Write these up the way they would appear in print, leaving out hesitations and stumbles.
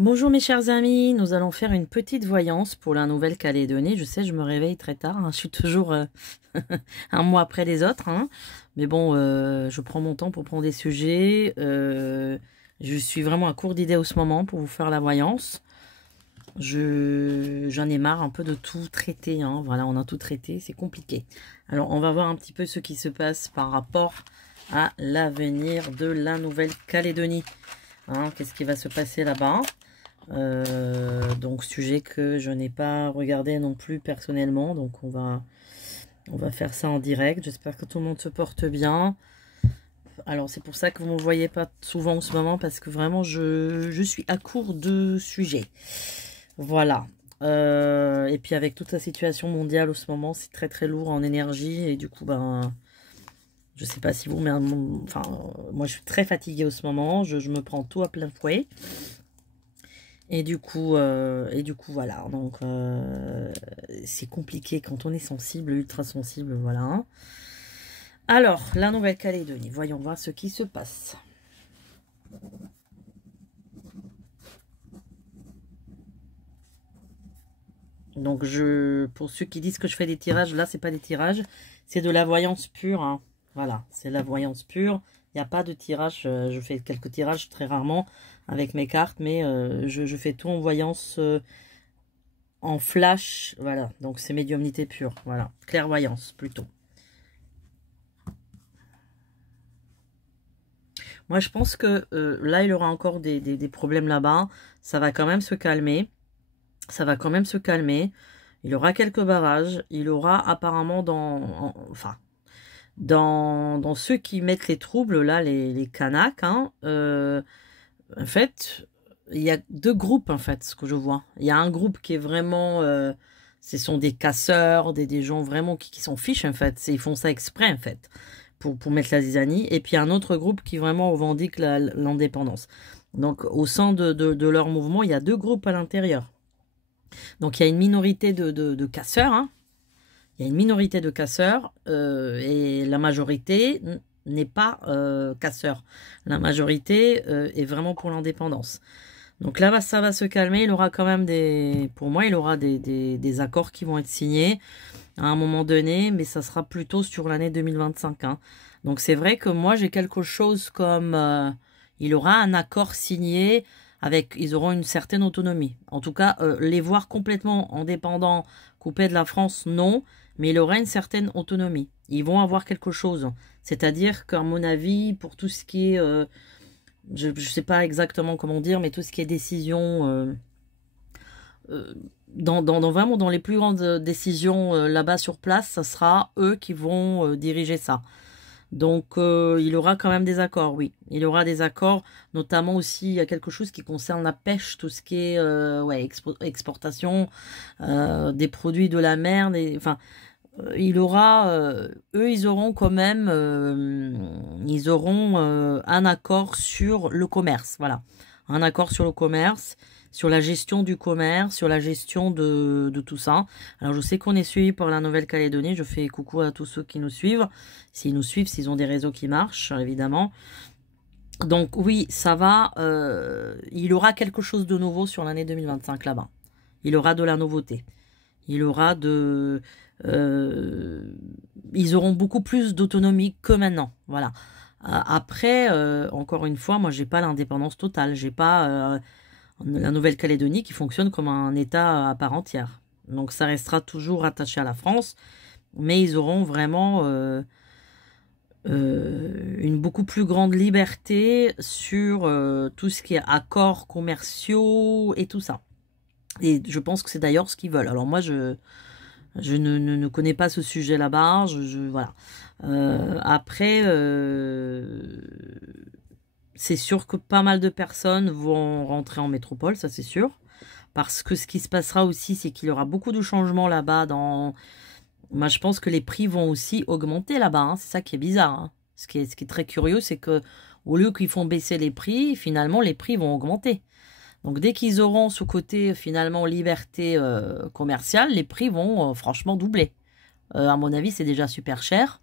Bonjour mes chers amis, nous allons faire une petite voyance pour la Nouvelle-Calédonie. Je sais, je me réveille très tard, hein. Je suis toujours un mois après les autres, hein. Mais bon, je prends mon temps pour prendre des sujets. Je suis vraiment à court d'idées en ce moment pour vous faire la voyance. J'en ai marre un peu de tout traiter, hein. Voilà, on a tout traité, c'est compliqué. Alors, on va voir un petit peu ce qui se passe par rapport à l'avenir de la Nouvelle-Calédonie. Hein, qu'est-ce qui va se passer là-bas? Donc sujet que je n'ai pas regardé non plus personnellement, donc on va faire ça en direct. J'espère que tout le monde se porte bien. Alors c'est pour ça que vous ne me voyez pas souvent en ce moment, parce que vraiment je suis à court de sujets. Voilà. Et puis avec toute la situation mondiale en ce moment, c'est très très lourd en énergie, et du coup ben je sais pas si vous, mais enfin moi je suis très fatiguée en ce moment, je me prends tout à plein fouet. Et du coup, voilà. Donc, c'est compliqué quand on est sensible, ultra sensible, voilà. Alors, la Nouvelle-Calédonie. Voyons voir ce qui se passe. Donc, pour ceux qui disent que je fais des tirages, là, c'est pas des tirages. C'est de la voyance pure, hein. Voilà, c'est la voyance pure. Il n'y a pas de tirage. Je fais quelques tirages très rarement avec mes cartes, mais je fais tout en voyance en flash, voilà, donc c'est médiumnité pure, voilà, clairvoyance plutôt. Moi je pense que là il aura encore des problèmes là-bas, ça va quand même se calmer, ça va quand même se calmer, il aura quelques barrages, il aura apparemment enfin, dans ceux qui mettent les troubles, là, les Kanaks, hein, en fait, il y a deux groupes, en fait, ce que je vois. Il y a un groupe qui est vraiment... ce sont des casseurs, des gens vraiment qui s'en fichent, en fait. Ils font ça exprès, en fait, pour mettre la zizanie. Et puis, un autre groupe qui vraiment revendique l'indépendance. Donc, au sein de leur mouvement, il y a deux groupes à l'intérieur. Donc, il y a une minorité de casseurs, hein. Il y a une minorité de casseurs et la majorité n'est pas casseur. La majorité est vraiment pour l'indépendance. Donc là, ça va se calmer. Il aura quand même pour moi, il aura des accords qui vont être signés à un moment donné, mais ça sera plutôt sur l'année 2025. Hein. Donc c'est vrai que moi, j'ai quelque chose comme... il aura un accord signé ils auront une certaine autonomie. En tout cas, les voir complètement indépendants, coupés de la France, non, mais il aura une certaine autonomie. Ils vont avoir quelque chose. C'est-à-dire qu'à mon avis, pour tout ce qui est... je ne sais pas exactement comment dire, mais tout ce qui est décision... vraiment dans les plus grandes décisions là-bas sur place, ça sera eux qui vont diriger ça. Donc, il aura quand même des accords, oui. Il aura des accords, notamment aussi, il y a quelque chose qui concerne la pêche, tout ce qui est exportation des produits de la mer. Enfin, il aura, eux, ils auront quand même, ils auront un accord sur le commerce, voilà. Un accord sur le commerce, sur la gestion du commerce, sur la gestion de tout ça. Alors, je sais qu'on est suivi par la Nouvelle-Calédonie. Je fais coucou à tous ceux qui nous suivent. S'ils nous suivent, s'ils ont des réseaux qui marchent, évidemment. Donc, oui, ça va. Il aura quelque chose de nouveau sur l'année 2025 là-bas. Il aura de la nouveauté. Il aura ils auront beaucoup plus d'autonomie que maintenant. Voilà. Après, encore une fois, moi, j'ai pas l'indépendance totale. J'ai pas la Nouvelle-Calédonie qui fonctionne comme un État à part entière. Donc ça restera toujours attaché à la France, mais ils auront vraiment une beaucoup plus grande liberté sur tout ce qui est accords commerciaux et tout ça. Et je pense que c'est d'ailleurs ce qu'ils veulent. Alors moi, je ne connais pas ce sujet là-bas. Voilà. Après, c'est sûr que pas mal de personnes vont rentrer en métropole, ça c'est sûr. Parce que ce qui se passera aussi, c'est qu'il y aura beaucoup de changements là-bas. Moi, je pense que les prix vont aussi augmenter là-bas. Hein. C'est ça qui est bizarre. Hein. Ce qui est très curieux, c'est que au lieu qu'ils font baisser les prix, finalement, les prix vont augmenter. Donc, dès qu'ils auront ce côté, finalement, liberté commerciale, les prix vont franchement doubler. À mon avis, c'est déjà super cher.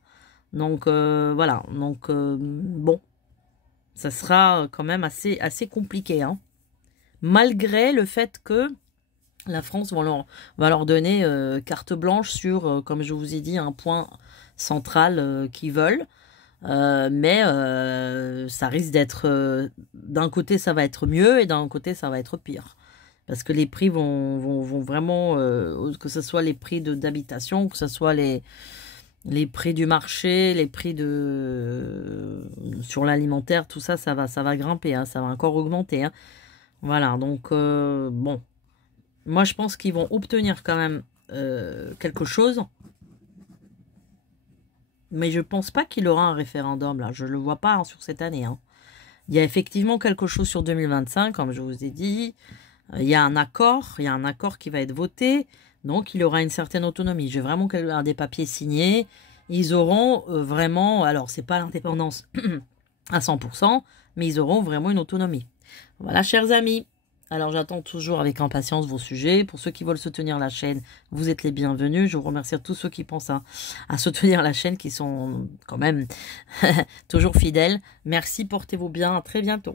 Donc, voilà. Donc, bon, ça sera quand même assez compliqué. Hein. malgré le fait que la France va leur donner carte blanche sur, comme je vous ai dit, un point central qu'ils veulent. Mais ça risque d'être... d'un côté, ça va être mieux et d'un côté, ça va être pire. Parce que les prix vont vraiment... que ce soit les prix d'habitation, que ce soit les prix du marché, les prix sur l'alimentaire, tout ça, ça va grimper, hein, ça va encore augmenter. Hein. Voilà, donc bon... Moi, je pense qu'ils vont obtenir quand même quelque chose. Mais je pense pas qu'il aura un référendum, là. Je le vois pas hein, sur cette année. Hein. Il y a effectivement quelque chose sur 2025, comme je vous ai dit. Il y a un accord qui va être voté. Donc, il aura une certaine autonomie. J'ai vraiment des papiers signés. Ils auront vraiment... Alors, c'est pas l'indépendance à 100%, mais ils auront vraiment une autonomie. Voilà, chers amis. Alors, j'attends toujours avec impatience vos sujets. Pour ceux qui veulent soutenir la chaîne, vous êtes les bienvenus. Je vous remercie à tous ceux qui pensent à soutenir la chaîne, qui sont quand même toujours fidèles. Merci, portez-vous bien. À très bientôt.